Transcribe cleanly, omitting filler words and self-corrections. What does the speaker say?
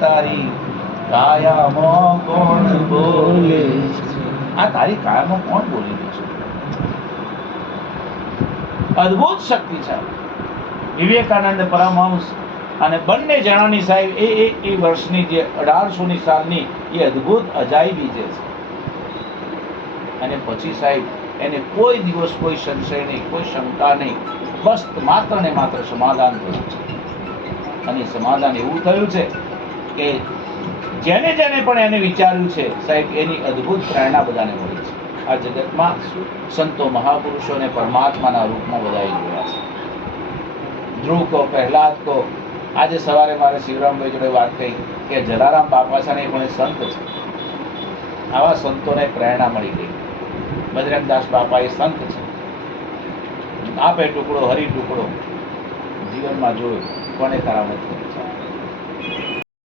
તારી કાયામાં કોણ બોલે છે? આ તારી કાયામાં કોણ બોલી દે છે? અદ્ભુત શક્તિ છે. વિવેકાનંદ પરમહંસ અને બંને જણાની સાહેબ એ વર્ષની જે 1800ની સાલની એ અદ્ભુત અજાયબી જે છે. અને પછી સાહેબ એને કોઈ દિવસ કોઈ સંશય નહીં, કોઈ શંકા નહીં, બસ માત્ર ને માત્ર સમાધાન થયું છે. અને સમાધાન એવું થયું છે કે જેને જેને પણ એને વિચાર્યું છે સાહેબ એની અદ્ભુત પ્રેરણા બધાને મળી છે. આ જગતમાં સંતો મહાપુરુષોને પરમાત્માના રૂપમાં બધાએ જોયા છે. ધ્રુવ કહો, પ્રહલાદ કહો, આજે સવારે મારે શિવરામભાઈ જોડે વાત થઈ કે જલારામ બાપા છે ને એ પણ સંત છે. આવા સંતોને પ્રેરણા મળી ગઈ. બજરંગદાસ બાપા એ સંત છે. આપે ટુકડો હરી ટુકડો જીવનમાં જોયો કોને કરામત કરી.